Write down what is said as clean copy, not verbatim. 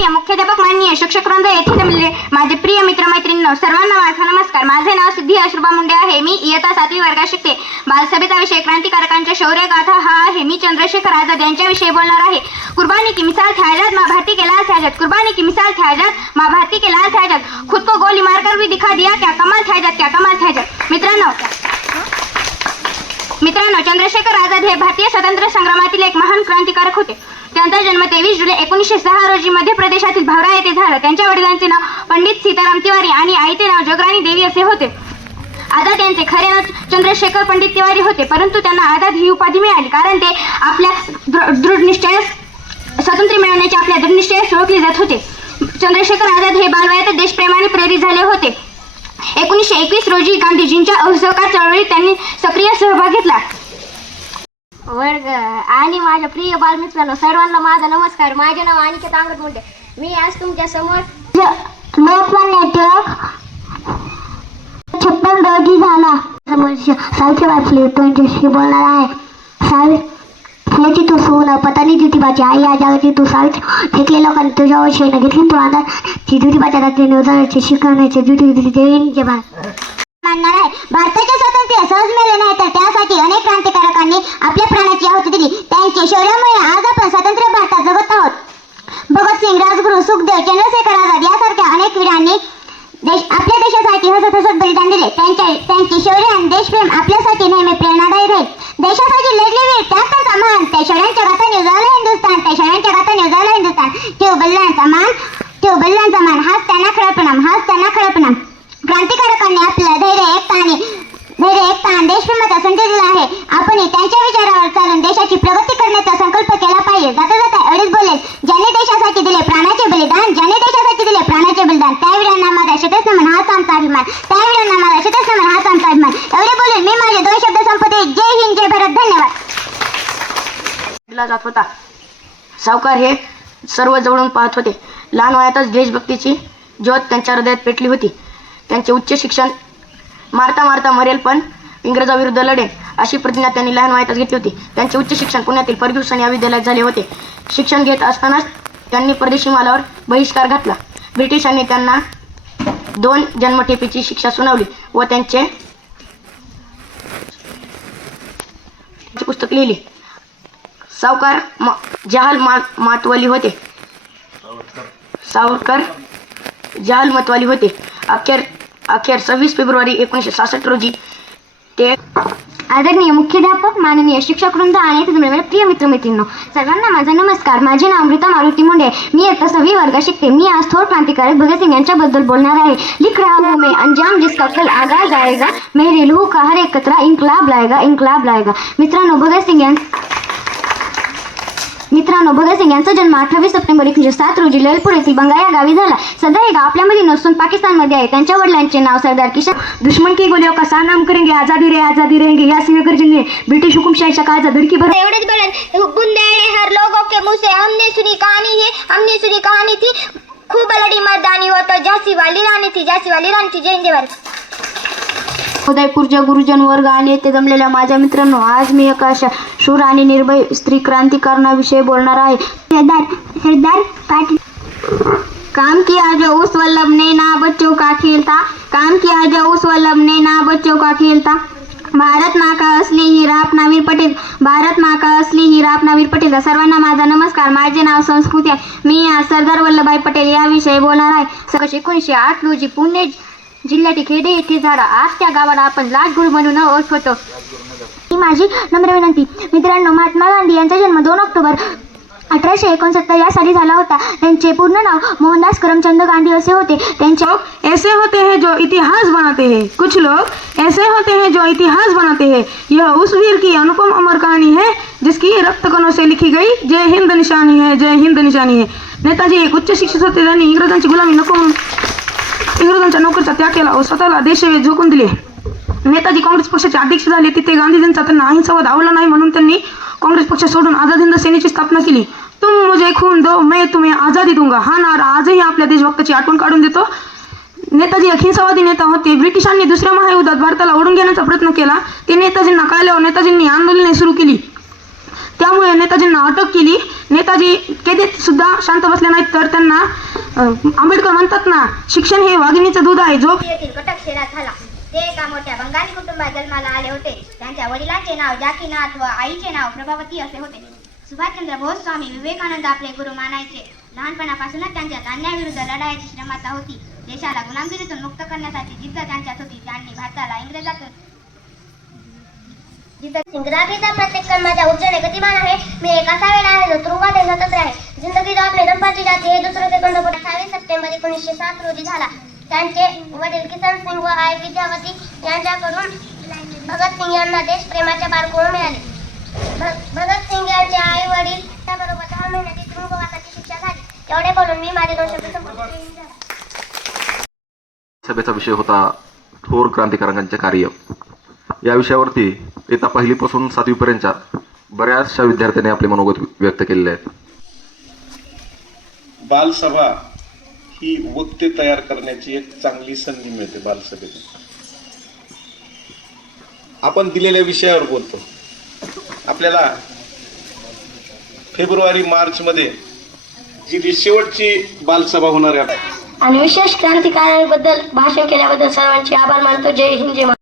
आदरणीय मुख्याध्यापक माननीय शिक्षकवृंद येथे जमलेले माझे प्रिय मित्रमैत्रिणींनो, सर्वांना माझा नमस्कार. माझे नाव सिद्धी अश्रुबा मुंडे आहे. मी इयत्ता 7वी वर्गात शिकते. बालसभेचा विषय क्रांतिकारकांच्या शौर्यगाथा हा आहे. मी चंद्रशेखर आझाद यांच्याविषयी बोलणार आहे. कुर्बानी की मिसाल थे आजाद, माँ भारती के लाल थे आजाद. कुर्बानी की मिसाल थे आजाद, माँ भारती के लाल थे आजाद. खुद को गोली मारकर भी दिखा दिया, क्या कमाल थे आजाद, क्या कमाल थे आजाद. मित्रांनो, चंद्रशेखर आझाद हे भारतीय स्वातंत्र्य संग्रामातील एक महान क्रांतिकारक होते. त्यांचा जन्म 23 जुलै 1906 रोजी मध्य प्रदेशातील भावरा येथे झाला. त्यांच्या वडिलांचे नाव पंडित सीताराम तिवारी आणि आईचे नाव जगराणी देवी असे होते. आझाद यांचे खरे नाव चंद्रशेखर पंडित तिवारी होते, परंतु त्यांना आझाद ही उपाधी मिळाली कारण ते आपल्या दृढनिश्चयास स्वातंत्र्य मिळवण्याच्या आपल्या दृढनिश्चयास ओळखले जात होते. चंद्रशेखर आझाद हे बालवयातच देशप्रेमाने प्रेरित झाले होते. 1921 रोजी गांधीजींच्या असहकार चळवळीत त्यांनी सक्रिय सहभाग घेतला. वर्ग आणि माझ्या प्रिय बालमित्रांनो, सर्वांना माझा नमस्कार. माझे नाव अनिकेत अंगद मुंडे. मी आज तुमच्या समोर लोकमान्य टिळक 56 रोजी झाला. सावित्री वाचली तुमच्याशी बोलणार आहे. सावित्रीची तू सून पतानी ज्योतिबाची आई या जगाची तू सावित्री फेकले लोकांनी तुझ्यावर शेण घेतली तू आधार ती ज्योतिबाच्या रात्री उजाळायचे शिकवण्याचे ज्योतिबाचे मानणार आहे. भारताचे स्वातंत्र्य सहज मिळाले नाही तर त्यासाठी अनेक क्रांतिकारकांनी आपल्या प्राणाची आहुती दिली. त्यांच्या शौर्यामुळे आज आपण स्वतंत्र भारतात जगत आहोत. भगतसिंग, राजगुरू, सुखदेव, चंद्रशेखर आझाद यासारख्या अनेक वीरांनी आपल्या देशासाठी हसत हसत बलिदान दिले. त्यांचे शौर्य आणि देशप्रेम आपल्यासाठी नेहमी प्रेरणादायी राहील. देशासाठी लढले वीर त्याचा मान त्या शौर्यांच्या गाथाने उजाळला हिंदुस्थान, त्या शौर्यांच्या गाथाने उजाळला हिंदुस्थान. ठेव बलिदानाचा मान, हाच त्यांना खरा प्रणाम. क्रांतिकारकांनी आपल्याला धैर्य, एकता आणि देशप्रेमाचा संदेश दिला आहे. आपण त्यांच्या विचारावर चालून देशाची प्रगती करण्याचा संकल्प केला पाहिजे. जाता अडीच बोलेल, ज्याने देशासाठी दिले प्राणाचे बलिदान, त्या वीरांना माझा शतश नमन, हाच आमचा अभिमान. एवढे बोलेल मी माझे 2 शब्द संपवते. जय हिंद, जय भारत, धन्यवाद. दिला जात होता. सावकार हे सर्व जवळून पाहत होते. लहान वयातच देशभक्तीची ज्योत त्यांच्या हृदयात पेटली होती. त्यांचे उच्च शिक्षण मारता मारता मरेल पण इंग्रजाविरुद्ध लढेल अशी प्रतिज्ञा त्यांनी लहान वयातच घेतली होती. त्यांचे उच्च शिक्षण पुण्यातील फर्ग्युसन या विद्यालयात झाले होते. शिक्षण घेत असतानाच त्यांनी परदेशी मालावर बहिष्कार घातला. ब्रिटिशांनी त्यांना 2 जन्मठेपेची शिक्षा सुनावली व त्यांचे पुस्तक लिहिली. सावकार जहाल मतवाली होते. अखेर 26 फेब्रुवारी 1966 रोजी ते आदरणीय मुख्याध्यापक, माननीय शिक्षकवृंद आणि माझे प्रिय मित्रमैत्रिणींनो, सर्वांना माझा नमस्कार. माझे नाव अमृता मारुती मुंडे. मी इयत्ता 6वी वर्गात शिकते. मी आज थोर क्रांतिकारक भगतसिंग यांच्याबद्दल बोलणार आहे. लिख रहा हूँ मैं अंजाम जिसका कल आगाज आएगा, मेरी रूह का हर एक कतरा इन्कलाब लाएगा. मित्रांनो, भगतसिंग यांचा जन्म 28 सप्टेंबर 1907 रोजी ललपूर येथील बंगा या गावी झाला. सध्या हे गाव आपल्यामध्ये नसून पाकिस्तानमध्ये आहे. त्यांच्या वडिलांचे नाव सरदार किशन. दुश्मन की गोलियों का सामना करेंगे, आजादी रहेंगे या सिंहगर्जन ब्रिटिश हुकुमशाही का काळजात धडकी भर. एवढेच बोलेन. बुंदेले हर लोगों के मुंह से हमने सुनी कहानी थी खूब लड़ी मर्दानी हो तो झांसी वाली रानी थी. जय हिंद, जय भारत. उदयपूरच्या गुरुजन वर्ग आणि येथे जमलेल्या माझ्या मित्रांनो, आज मी एका अशा शूर आणि निर्भय स्त्री क्रांतिकारणाविषयी बोलणार आहे. सरदार पाटील. काम किया जो उस वल्लभ ने ना बच्चों का खेलता. भारत माँ का असली हीरा अपना वीर पटेल. सर्वांना माझा नमस्कार. माझे नाव संस्कृती आहे. मी आज सरदार वल्लभभाई पटेल याविषयी बोलणार आहे. 1908 रोजी पुणे जिल्ह्यातील खेडे येथे झाला. आज त्या गावाला आपण लाजगुरू म्हणून ओळखतो. ही माझी नम्र विनंती. मित्रांनो, महात्मा गांधी यांचा जन्म 2 ऑक्टोबर 1869 या साली झाला होता. त्यांचे पूर्ण नाव मोहनदास करमचंद गांधी असे होते. त्यांचे ऐसे होते हैं जो इतिहास बनाते हैं, कुछ लोग ऐसे होते हैं जो इतिहास बनाते हैं. यह उस वीर की अनुपम अमर कहानी है जिसकी रक्त कणों से लिखी गई जय हिंद निशानी है. नेताजी एक उच्च शिक्षित होते. त्यांनी इंग्रजांची गुलामी नको म्हणून इंग्रजांच्या नोकरीचा त्याग केला व स्वतःला देशसेवेत झोकून दिले. नेताजी काँग्रेस पक्षाचे अध्यक्ष झाले. तिथे गांधीजींचा त्यांना अहिंसावाद आवडला नाही म्हणून त्यांनी काँग्रेस पक्ष सोडून आझाद हिंद सेनेची स्थापना केली. तुम मुझे खून दो मैं तुम्हें आझादी दूंगा हा नारा आजही आपल्या देशभक्ताची आठवण काढून देतो. नेताजी अहिंसावादी नेता होते. ब्रिटिशांनी दुसऱ्या महायुद्धात भारताला ओढून घेण्याचा प्रयत्न केला. ते नेताजींना कळल्यावर नेताजींनी आंदोलने सुरू केली. त्यामुळे नेताजींना अटक केली. नेताजी कैदेत सुद्धा शांत बसले नाहीत, तर त्यांना आंबेडकर म्हणतात ना, शिक्षण हे वाघिणीचं दूध आहे. जो येथील कटक शहरात झाला. ते एका मोठ्या बंगाली कुटुंबात जन्माला आले होते. त्यांच्या वडिलांचे नाव जाकीनाथ व आईचे नाव प्रभावती असे होते. सुभाषचंद्र बोस स्वामी विवेकानंद आपले गुरु मानायचे. लहानपणापासूनच त्यांच्यात अन्यायाविरुद्ध लढायची श्रमता होती. देशाला गुलामगिरीतून मुक्त करण्यासाठी जिद्द त्यांच्यात होती. त्यांनी भारताला इंग्रजातून इंग्रजीचा प्रत्येक कण माझ्या ऊर्जेने गतिमान आहे. मी एक असा वेळ आहे जो तुरुंगात स्वतंत्र आहे. जिंदगी जो आपले दंपाची जाती हे दुसरं ते 28 सप्टेंबर 1907 रोजी झाला. त्यांचे वडील किसन सिंग व आई विद्यावती यांच्याकडून भगतसिंग यांना देशप्रेमाच्या बारकोळ मिळाले. भगतसिंग यांचे आई वडील त्याबरोबर 10 महिन्याची तुरुंगवासाची शिक्षा झाली. एवढे बोलून मी माझे 2 शब्द संपवतो. सभेचा विषय होता थोर क्रांतिकारकांचे कार्य. या विषयावरती इयत्ता 1ली पासून 7वी पर्यंतच्या बऱ्याचशा विद्यार्थ्यांनी आपले मनोगत व्यक्त केलेले आहेत. बालसभा ही वक्ते तयार करण्याची एक चांगली संधी मिळते. बालसभेतून आपण दिलेल्या विषयावर बोलतो. आपल्याला फेब्रुवारी-मार्च मध्ये जी शेवटची बालसभा होणार आहे आणि विशेष क्रांतिकारकांबद्दल भाषण केल्याबद्दल सर्वांचे आभार मानतो. जय हिंद, जय महाराष्ट्र.